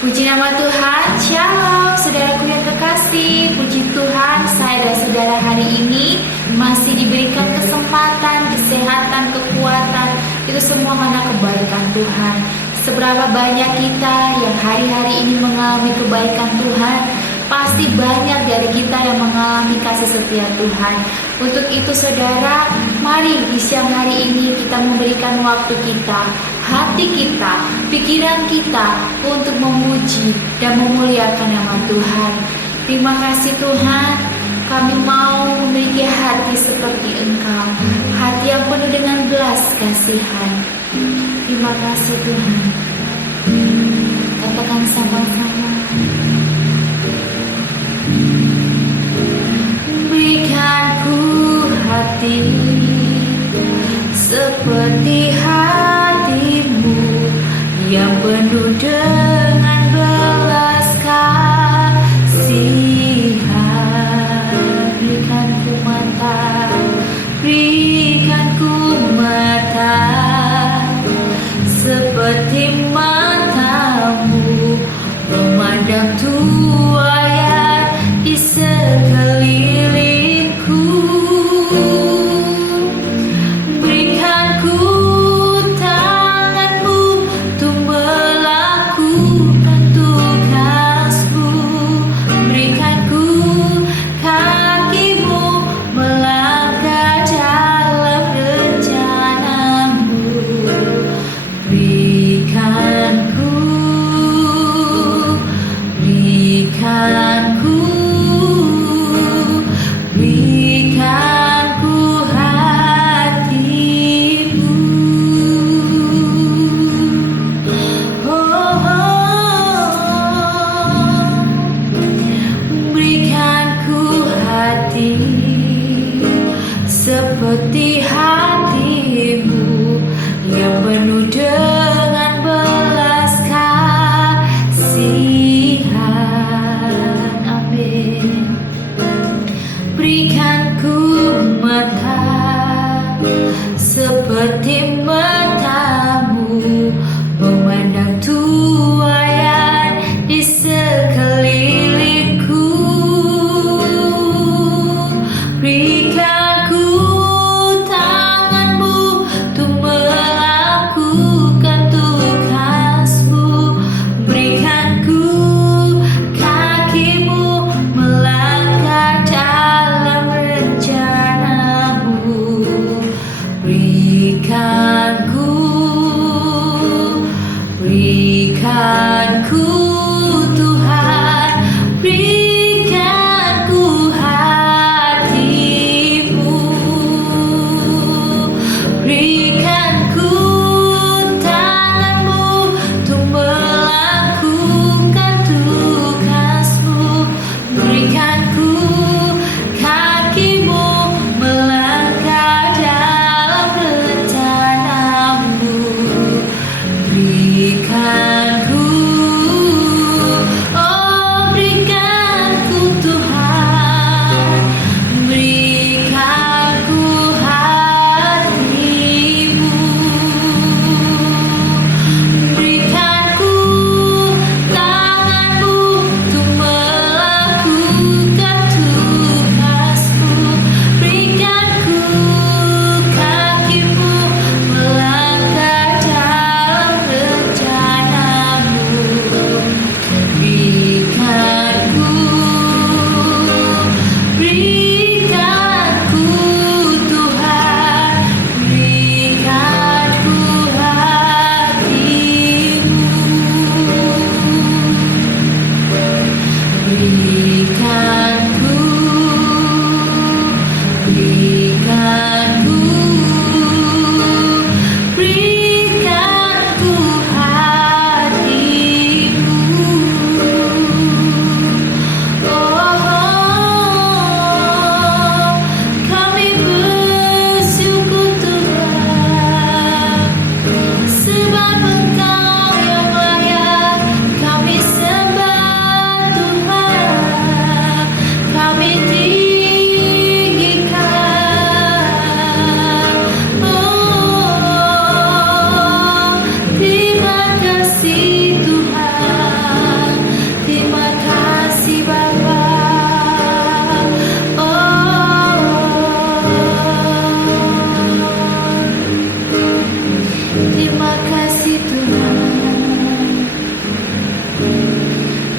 Puji nama Tuhan, Shalom saudaraku yang kekasih. Puji Tuhan, saya dan saudara hari ini masih diberikan kesempatan, kesehatan, kekuatan. Itu semua karena kebaikan Tuhan. Seberapa banyak kita yang hari-hari ini mengalami kebaikan Tuhan, pasti banyak dari kita yang mengalami kasih setia Tuhan. Untuk itu saudara, mari di siang hari ini kita memberikan waktu kita, hati kita, pikiran kita untuk memuji dan memuliakan nama Tuhan. Terima kasih Tuhan, kami mau memiliki hati seperti Engkau, hati yang penuh dengan belas kasihan. Terima kasih Tuhan. Katakan sama-sama. Berikan ku hati seperti hatimu yang penuh dengan belas kasihan. Berikan ku mata, berikan ku mata seperti mata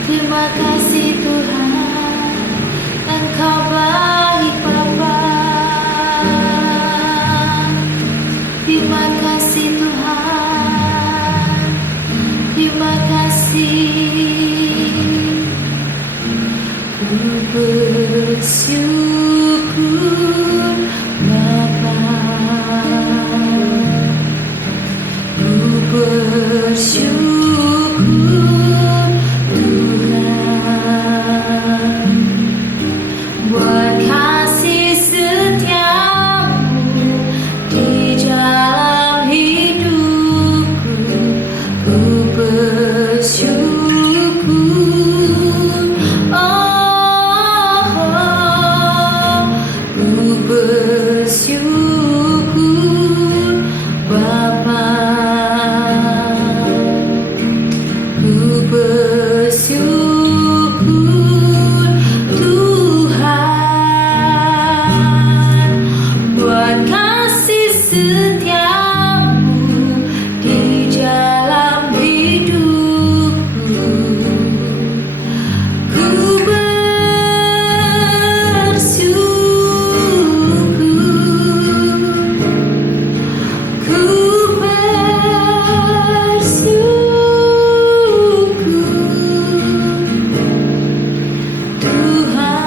Terima kasih Tuhan, Engkau baik Bapa. Terima kasih Tuhan, terima kasih. Ku bersyukur Bapa, ku bersyukur Tuhan buat kasih setiamu di dalam hidupku. Ku bersyukur, ku bersyukur Bapa, ku bersyukur Tuhan buat kasih setiamu di dalam hidupku. Ku bersyukur, ku bersyukur Tuhan.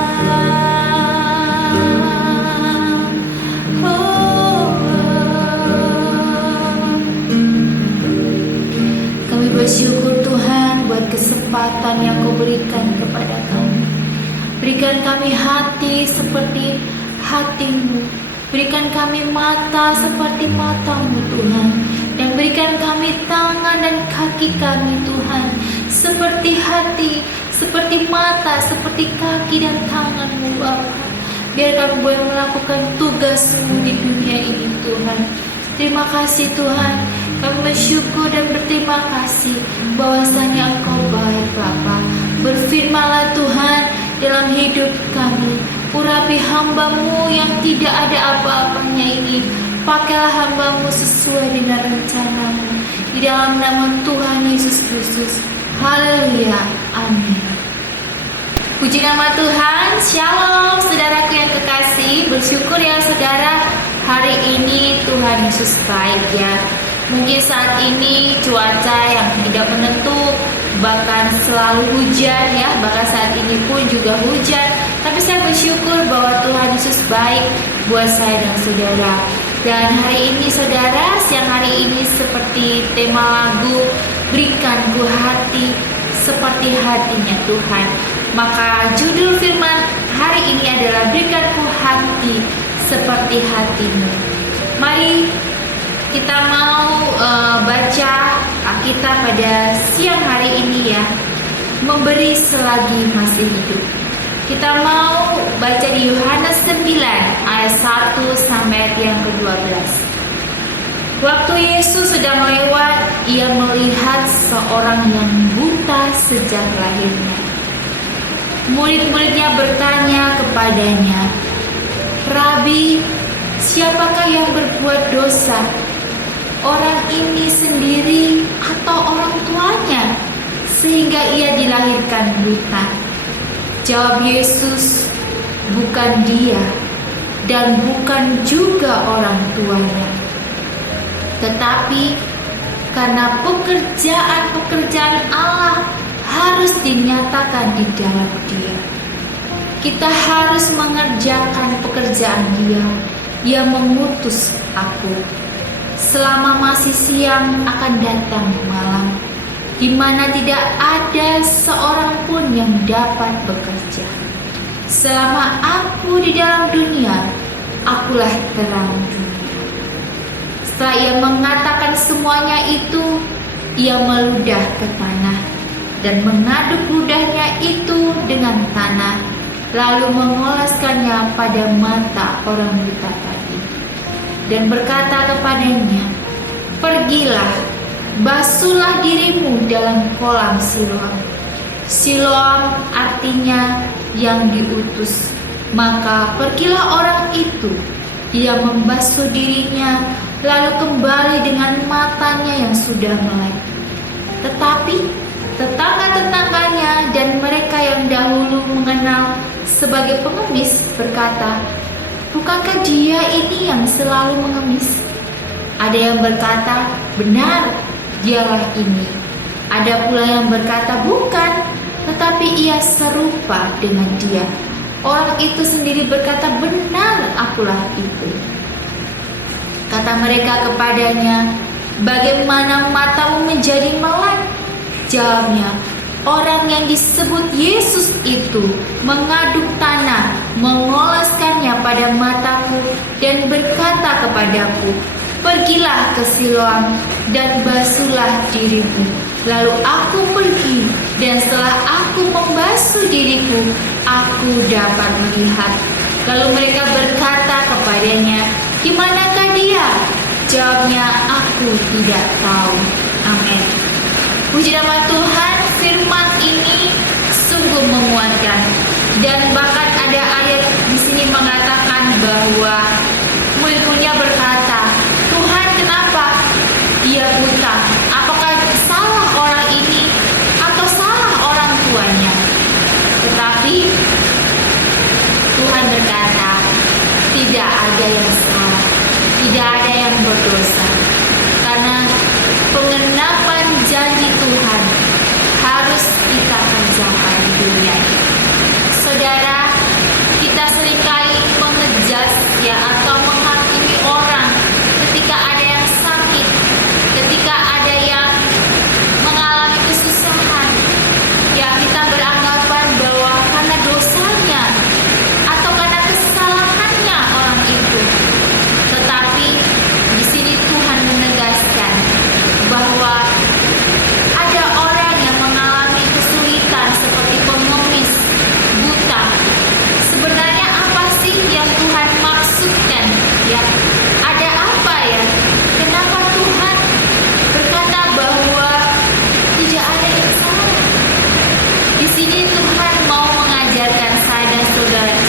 Kami bersyukur Tuhan buat kesempatan yang Kau berikan kepada kami. Berikan kami hati seperti hati-Mu, berikan kami mata seperti mata-Mu Tuhan, dan berikan kami tangan dan kaki kami Tuhan seperti hati, seperti mata, seperti kaki dan tangan-Mu Bapa. Biar kami boleh melakukan tugas-Mu di dunia ini Tuhan. Terima kasih Tuhan, kami bersyukur dan berterima kasih bahwasanya Engkau baik Bapa. Berfirmanlah Tuhan dalam hidup kami, urapi hamba-Mu yang tidak ada apa-apanya ini. Pakailah hamba-Mu sesuai dengan rencana-Mu, di dalam nama Tuhan Yesus Kristus. Haleluya, amin. Puji nama Tuhan. Shalom saudaraku yang kekasih. Bersyukur ya saudara, hari ini Tuhan Yesus baik ya. Mungkin saat ini cuaca yang tidak menentu, bahkan selalu hujan ya, bahkan saat ini pun juga hujan. Tapi saya bersyukur bahwa Tuhan Yesus baik buat saya dan saudara. Dan hari ini saudara, siang hari ini seperti tema lagu, berikanku hati seperti hatinya Tuhan. Maka judul firman hari ini adalah berikanku hati seperti hatimu. Mari kita mau baca Alkitab pada siang hari ini ya, memberi selagi masih hidup. Kita mau baca di Yohanes 9 ayat 1 sampai ayat yang ke-12. Waktu Yesus sedang lewat, ia melihat seorang yang buta sejak lahirnya. Murid-muridnya bertanya kepadanya, "Rabi, siapakah yang berbuat dosa? Orang ini sendiri atau orang tuanya, sehingga ia dilahirkan buta?" Jawab Yesus, "Bukan dia, dan bukan juga orang tuanya. Tetapi karena pekerjaan-pekerjaan Allah harus dinyatakan di dalam dia. Kita harus mengerjakan pekerjaan dia yang mengutus aku. Selama masih siang akan datang malam, di mana tidak ada seorang pun yang dapat bekerja. Selama aku di dalam dunia, akulah terang dunia." Setelah ia mengatakan semuanya itu, ia meludah ke tanah dan mengaduk ludahnya itu dengan tanah, lalu mengoleskannya pada mata orang buta tadi, dan berkata kepadanya, "Pergilah, basuhlah dirimu dalam kolam Siloam." Siloam artinya yang diutus. Maka pergilah orang itu, ia membasuh dirinya, lalu kembali dengan matanya yang sudah melek. Tetapi tetangga-tetangga sebagai pengemis berkata, "Bukankah dia ini yang selalu mengemis?" Ada yang berkata, "Benar, dialah ini." Ada pula yang berkata, "Bukan, tetapi ia serupa dengan dia." Orang itu sendiri berkata, "Benar, akulah itu." Kata mereka kepadanya, "Bagaimana matamu menjadi melek?" Jawabnya, "Orang yang disebut Yesus itu mengaduk tanah, mengoleskannya pada mataku dan berkata kepadaku, 'Pergilah ke Siloam dan basuhlah dirimu.' Lalu aku pergi, dan setelah aku membasuh diriku, aku dapat melihat." Lalu mereka berkata kepadanya, "Di manakah dia?" Jawabnya, "Aku tidak tahu." Amin. Puji nama Tuhan, firman ini sungguh menguatkan. Dan bahkan ada ayat di sini mengatakan bahwa murid-muridnya berkata, "Tuhan, kenapa dia buta? Apakah salah orang ini atau salah orang tuanya?" Tetapi Tuhan berkata, tidak ada yang salah, tidak ada yang berdosa. Karena pengenapan janji Tuhan harus kita kerjakan di dunia ini. Saudara, kita seringkali mengejas atau menghakimi orang ketika ada yang sakit, ketika ada yang mengalami kesusahan. Kita beranggapan bahwa karena dosanya atau karena kesalahannya orang itu. Tetapi di sini Tuhan menegaskan bahwa ada orang yang mengalami kesulitan seperti pengemis, buta. Sebenarnya apa sih yang Tuhan maksudkan? Ada apa ya? Kenapa Tuhan berkata bahwa tidak ada yang salah? Di sini Tuhan mau mengajarkan saya dan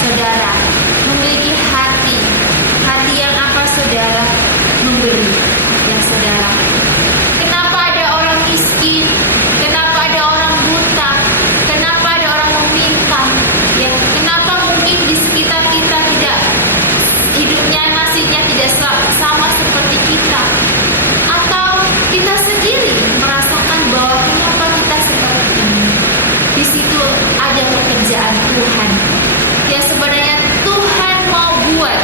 saudara memiliki hati yang apa, saudara? Memberi, saudara. Kenapa ada orang miskin? Kenapa ada orang buta? Kenapa ada orang meminta? Kenapa mungkin di sekitar kita tidak hidupnya, nasibnya tidak sama seperti kita? Atau kita sendiri merasakan bahwa kenapa kita seperti ini? Di situ ada pekerjaan Tuhan. Sebenarnya Tuhan mau buat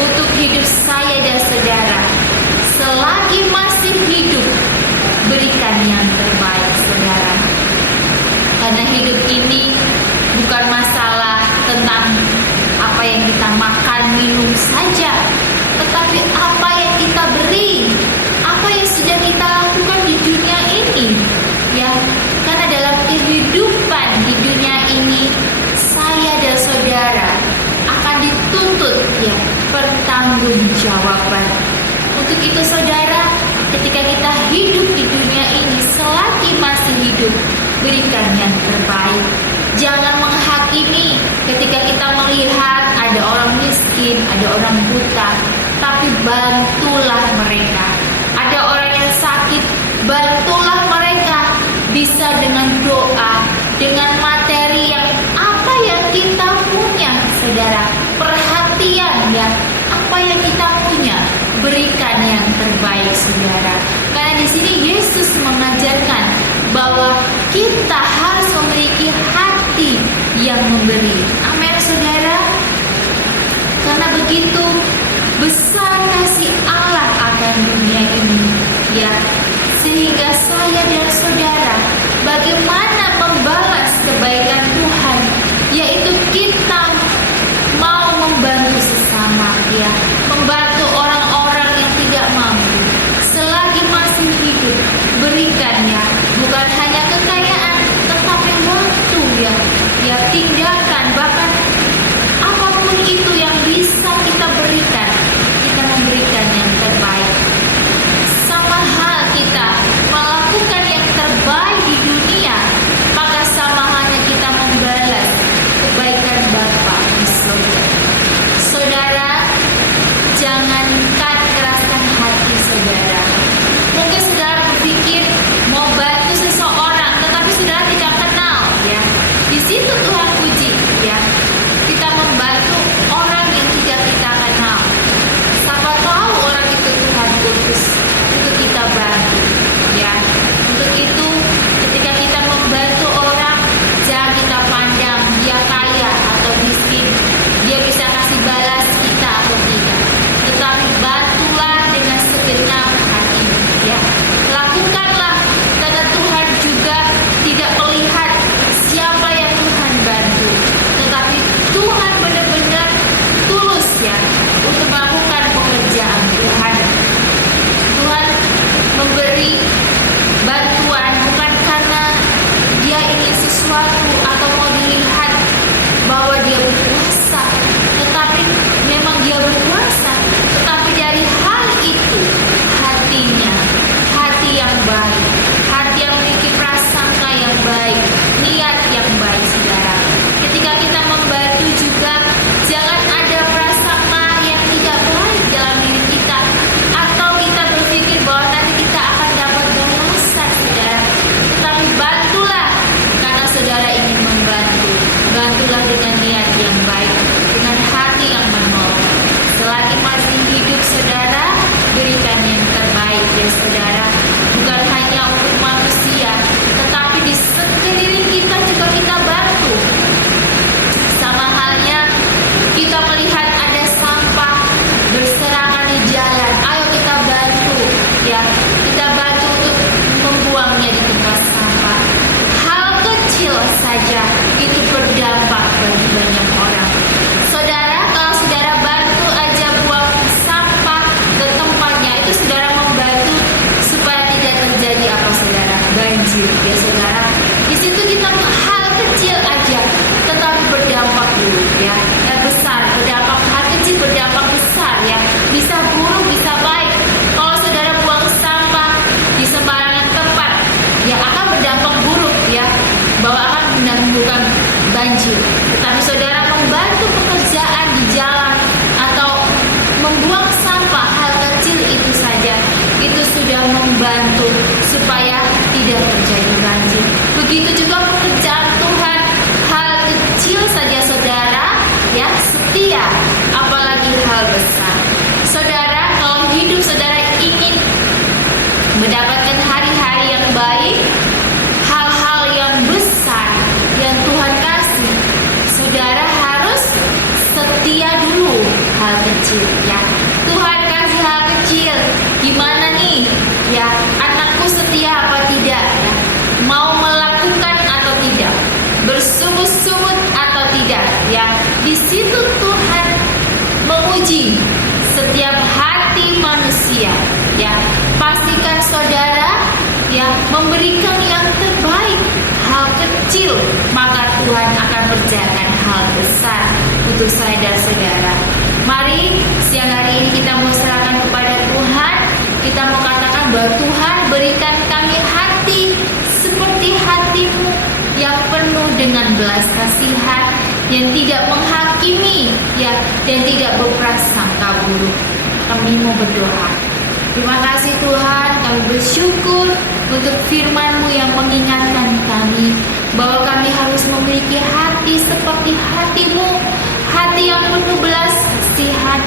untuk hidup saya dan saudara. Selagi masih hidup, berikan yang terbaik, saudara. Karena hidup ini bukan masalah tentang apa yang kita makan, minum saja, tetapi apa yang kita beri, apa yang sudah kita lakukan di dunia ini. Karena dalam kehidupan di dunia ini, saya dan saudara akan dituntut pertanggungjawaban. Untuk itu saudara, ketika kita hidup di dunia ini, selagi masih hidup, berikan yang terbaik. Jangan menghakimi ketika kita melihat ada orang miskin, ada orang buta, tapi bantulah mereka. Ada orang yang sakit, bantulah mereka. Bisa dengan doa, dengan materi yang apa yang kita punya, saudara. Perhatian apa yang kita punya, berikan yang terbaik, saudara. Karena di sini Yesus mengajarkan bahwa kita harus memiliki hati yang memberi. Amin, saudara. Karena begitu besar kasih Allah akan dunia ini, sehingga saya dan saudara bagaimana membalas kebaikan Tuhan, yaitu kita mau membantu sesama, membantu orang-orang yang tidak mampu. Selagi masih hidup, berikannya, bukan hanya kekayaan, tetapi waktu, tindakan, bahkan apapun itu yang bisa kita berikan, kita memberikan yang terbaik. Sama hal kita melakukan yang terbaik di dunia, maka sama halnya kita membalas kebaikan sesuatu atau mau dilihat bahwa dia berkuasa, tetapi memang dia berkuasa, tetapi dari hal itu hatinya, hati yang baik, hati yang memiliki prasangka yang baik, niat yang baik, saudara. Ketika kita membantu juga, jangan ada prasangka yang tidak baik dalam diri kita, atau kita berpikir bahwa nanti kita akan dapat balasan, saudara. Tetapi bantulah karena saudara ingin membantu. Bantulah dengan niat yang baik, dengan hati yang menolong. Selagi masih hidup, saudara, berikan yang terbaik ya saudara. Bukan hanya untuk manusia, tetapi di sekeliling kita juga kita bantu. Sama halnya kita melihat ada sampah berserakan di jalan, ayo kita bantu ya. Kita bantu untuk membuangnya di tempat sampah. Hal kecil saja itu berdampak bagi banyak orang. Saudara, kalau saudara bantu aja buang sampah ke tempatnya, itu saudara membantu supaya tidak terjadi apa saudara? Banjir ya saudara. Di situ kita hal kecil aja tetapi berdampak buruk ya, besar, berdampak. Hal kecil berdampak besar ya, bisa buruk bisa baik. Kalau saudara buang sampah di sembarangan tempat ya akan berdampak buruk ya, bahwa akan menimbulkan banjir. Tetapi saudara membantu pekerjaan di jalan atau membuang sampah, hal kecil itu saja, itu sudah membantu supaya tidak terjadi banjir. Begitu juga pekerjaan Tuhan, hal kecil saja saudara ya, setia, apalagi hal besar. Saudara, kalau hidup saudara ingin mendapatkan hari-hari yang baik, hal-hal yang besar yang Tuhan kasih, saudara harus setia dulu hal kecil ya. Tuhan kasih hal kecil, gimana nih ya, anakku setia apa tidak ya, mau melakukan atau tidak, bersungut-sungut atau tidak ya. Di situ Tuhan menguji setiap hati manusia ya. Pastikan saudara ya memberikan yang terbaik. Hal kecil, maka Tuhan akan kerjakan hal besar untuk saya dan saudara. Mari siang hari ini kita mau serahkan kepada Tuhan. Kita mau katakan bahwa Tuhan berikan kami hati seperti hati-Mu yang penuh dengan belas kasihan, yang tidak menghakimi ya, dan tidak berprasangka buruk. Kami mau berdoa. Terima kasih Tuhan, kami bersyukur untuk firman-Mu yang mengingatkan kami bahwa kami harus memiliki hati seperti hati-Mu, hati yang penuh belas kasihan,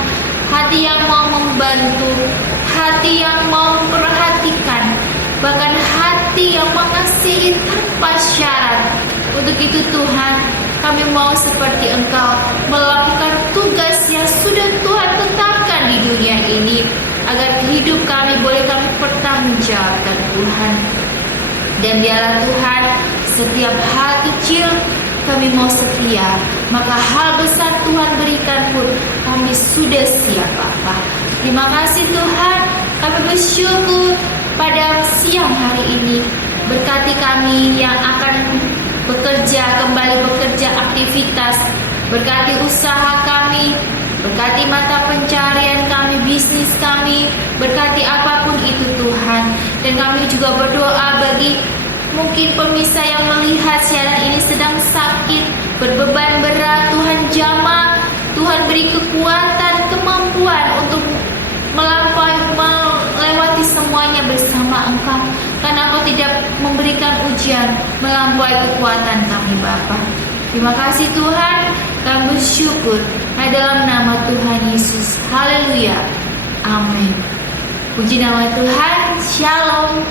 hati yang mau membantu, hati yang mau memperhatikan, bahkan hati yang mengasihi tanpa syarat. Untuk itu Tuhan, kami mau seperti Engkau melakukan tugas yang sudah Tuhan tetapkan di dunia ini, agar hidup kami boleh kami pertanggungjawabkan Tuhan. Dan biarlah Tuhan, setiap hal kecil kami mau setia, maka hal besar Tuhan berikan pun kami sudah siap Bapa. Terima kasih Tuhan, kami bersyukur pada siang hari ini. Berkati kami yang akan kembali bekerja aktivitas, berkati usaha kami, berkati mata pencarian kami, bisnis kami, berkati apapun itu Tuhan. Dan kami juga berdoa bagi mungkin pemirsa yang melihat siaran ini sedang sakit, berbeban berat, Tuhan jamah, Tuhan beri kekuatan, kemampuan untuk melewati semuanya bersama Engkau. Karena Engkau tidak memberikan ujian melampaui kekuatan kami Bapa. Terima kasih Tuhan, kami bersyukur dalam nama Tuhan Yesus. Haleluya. Amin. Puji nama Tuhan. Shalom.